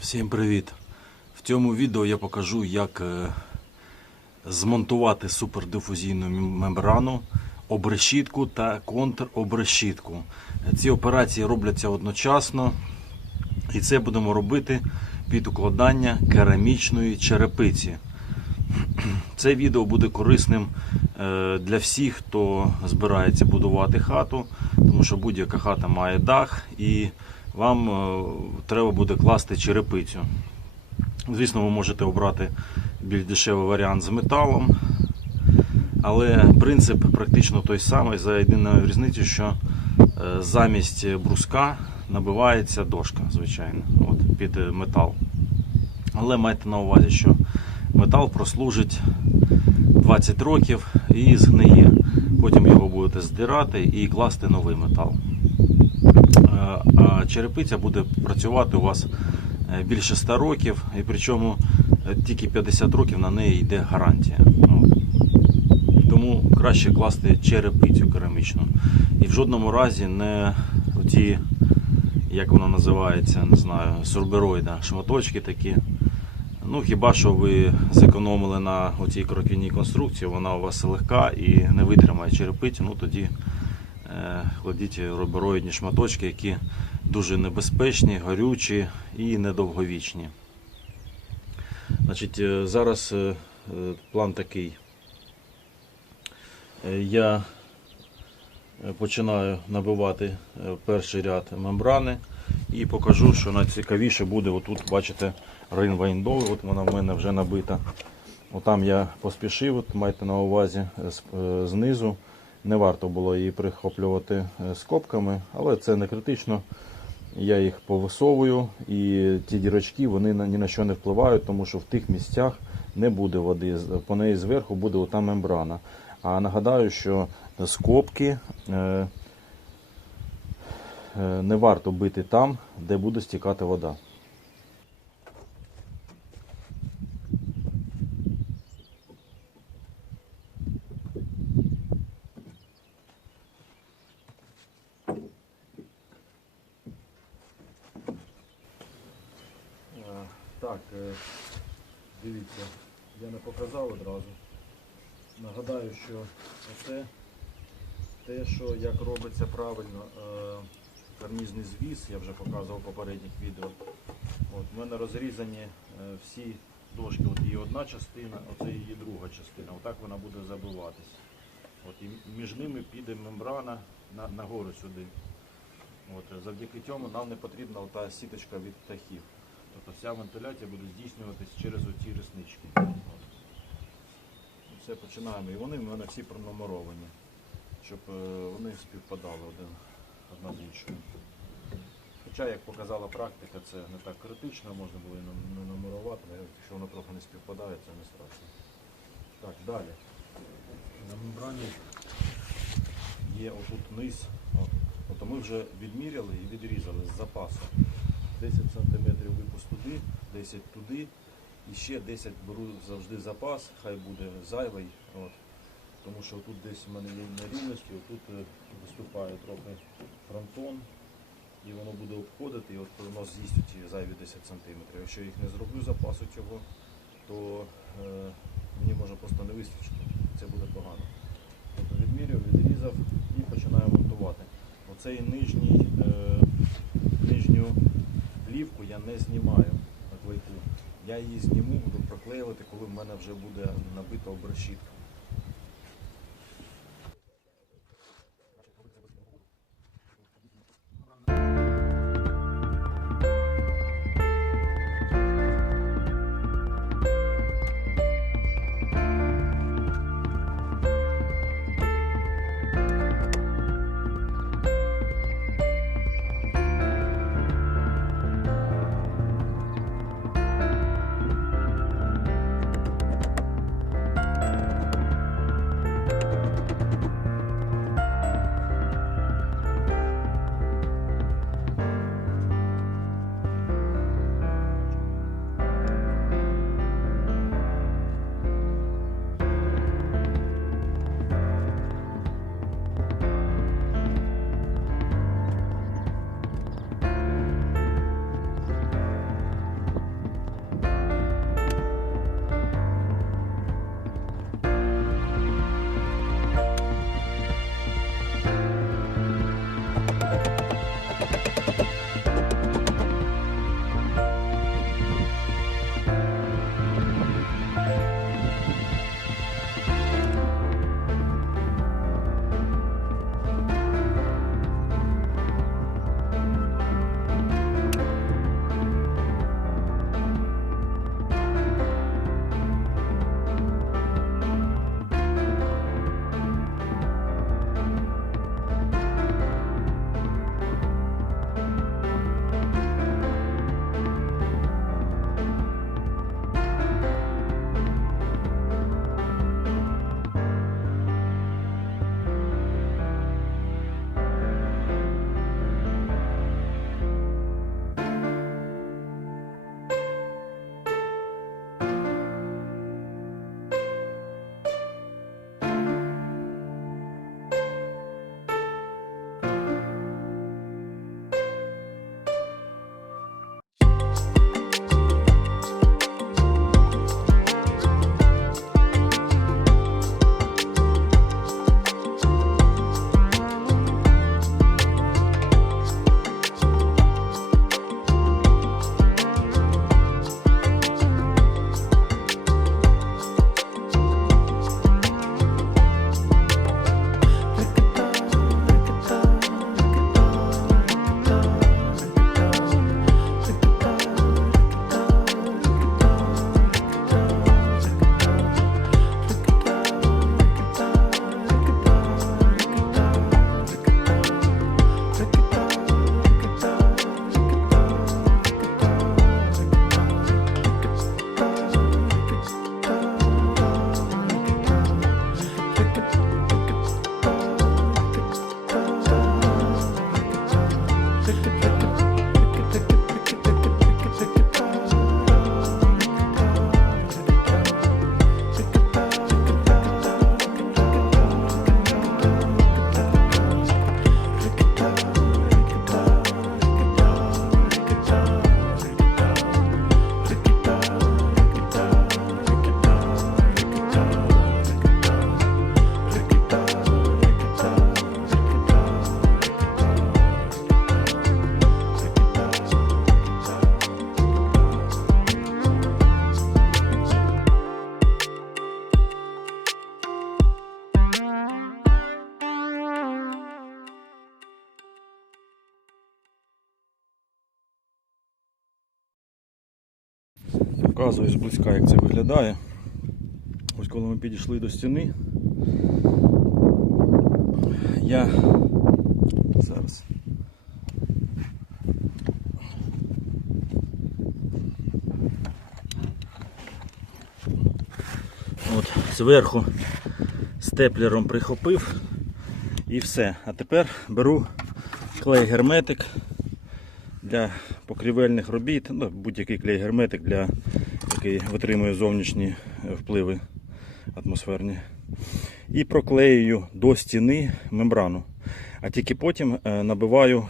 Всім привіт! В цьому відео я покажу, як змонтувати супердифузійну мембрану, обрешітку та контробрешітку. Ці операції робляться одночасно, і це будемо робити під укладання керамічної черепиці. Це відео буде корисним для всіх, хто збирається будувати хату, тому що будь-яка хата має дах і вам треба буде класти черепицю. Звісно, ви можете обрати більш дешевий варіант з металом, але принцип практично той самий, за єдиною різницею, що замість бруска набивається дошка, звичайно, під метал. Але майте на увазі, що метал прослужить 20 років і згниє. Потім його будете здирати і класти новий метал. А черепиця буде працювати у вас більше 100 років, і причому тільки 50 років на неї йде гарантія. Тому краще класти черепицю керамічну. І в жодному разі не оті, як воно називається, не знаю, сурбероїда, шматочки такі. Ну, хіба що ви зекономили на оцій кроквійній конструкції, вона у вас легка і не витримає черепицю, ну тоді кладіть рубероїдні шматочки, які дуже небезпечні, горючі і недовговічні. Значить, зараз план такий. Я починаю набивати перший ряд мембрани і покажу, що найцікавіше буде, отут, бачите, рейнвайндовий, от вона в мене вже набита. Отам я поспішив, от майте на увазі, знизу. Не варто було її прихоплювати скобками, але це не критично. Я їх повисовую, і ті дірочки вони ні на що не впливають, тому що в тих місцях не буде води, по неї зверху буде ота мембрана. А нагадаю, що скобки не варто бити там, де буде стікати вода. Так, дивіться, я не показав одразу. Нагадаю, що це те, що як робиться правильно карнізний звіз, я вже показував в попередніх відео. От, в мене розрізані всі дошки, от її одна частина, оце її друга частина. Отак вона буде забиватись. От, і між ними піде мембрана нагору сюди. От, завдяки цьому нам не потрібна та сіточка від птахів. Тобто вся вентиляція буде здійснюватись через оці реснички. Все, починаємо. І вони в мене всі пронумеровані, щоб вони співпадали одна з іншою. Хоча, як показала практика, це не так критично, можна було і не нумерувати, якщо воно трохи не співпадає, це не страшно. Так, далі. На мембрані є отут низ. Тобто ми вже відміряли і відрізали з запасу. 10 см випуск туди, 10 туди, і ще 10 беру завжди запас, хай буде зайвий, тому що тут десь в мене є нерівності, тут виступає трохи фронтон, і воно буде обходити, і от воно з'їсть ці зайві 10 см. Якщо я їх не зроблю запасу цього, то мені може просто не вистачити, це буде погано. Тобто відміряв, відрізав і починаю монтувати. Оцей нижню плівку я не знімаю наклейку. Я її зніму, буду проклеювати, коли в мене вже буде набита обрешітка. показую зблизька, як це виглядає. Ось коли ми підійшли до стіни, я зараз от зверху степлером прихопив і все. А тепер беру клей-герметик для покрівельних робіт, ну, будь-який клей-герметик, який витримує зовнішні впливи атмосферні. І проклеюю до стіни мембрану. А тільки потім набиваю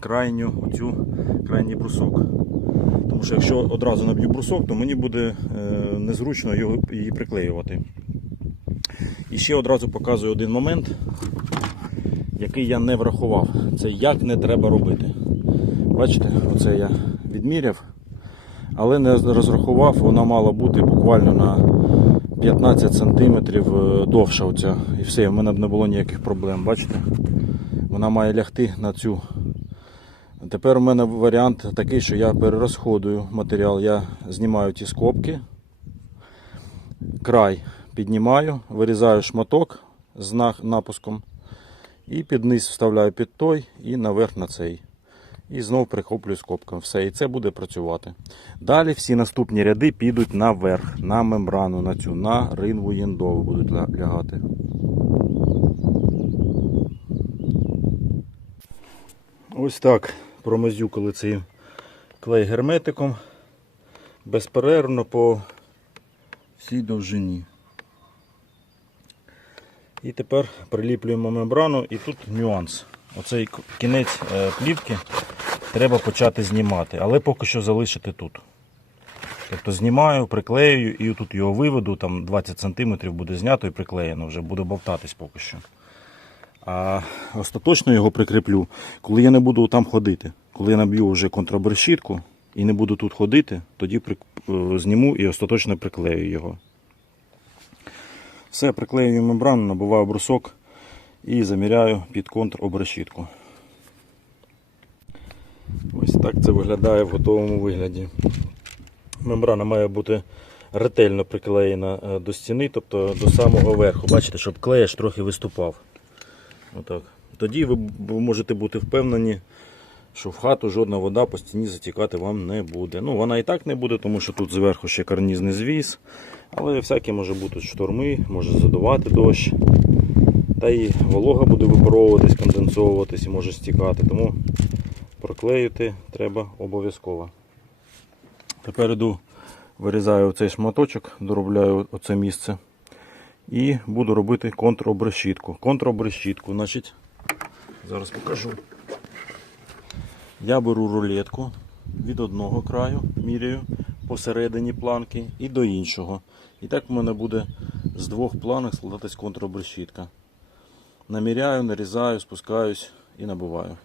крайній брусок. Тому що якщо одразу наб'ю брусок, то мені буде незручно її приклеювати. І ще одразу показую один момент, який я не врахував. Це як не треба робити. Бачите, оце я відміряв, але не розрахував, вона мала бути буквально на 15 см довша оця. І все, в мене б не було ніяких проблем, бачите? Вона має лягти на цю. Тепер у мене варіант такий, що я перерозходую матеріал. Я знімаю ті скобки, край піднімаю, вирізаю шматок з напуском і під низ вставляю під той і наверх на цей. І знову прихоплюю скобком. Все, і це буде працювати. Далі всі наступні ряди підуть наверх, на мембрану, на ринву єндову будуть лягати. Ось так промазюкали цей клей герметиком безперервно по всій довжині. І тепер приліплюємо мембрану, і тут нюанс. Оцей кінець плівки треба почати знімати, але поки що залишити тут. Тобто знімаю, приклеюю і тут його виведу, там 20 см буде знято і приклеєно, вже буде бовтатись поки що. А остаточно його прикріплю, коли я не буду там ходити. Коли я наб'ю вже контрабрешітку і не буду тут ходити, тоді зніму і остаточно приклею його. Все, приклеюю мембрану, набиваю брусок і заміряю під контрабрешітку. Ось так це виглядає в готовому вигляді. Мембрана має бути ретельно приклеєна до стіни, тобто до самого верху. Бачите, щоб клей аж трохи виступав. Отак. Тоді ви можете бути впевнені, що в хату жодна вода по стіні затікати вам не буде. Ну, вона і так не буде, тому що тут зверху ще карнізний звіз. Але всяке може бути шторми, може задувати дощ. Та і волога буде випаровуватись, конденсовуватись і може стікати. Тому проклеїти треба обов'язково. Тепер іду, вирізаю цей шматочок, доробляю оце місце. І буду робити контрабрешітку. Контрабрешітку, значить, зараз покажу. Я беру рулетку від одного краю, міряю посередині планки і до іншого. І так в мене буде з двох планок складатись контрабрешітка. Наміряю, нарізаю, спускаюсь і набиваю.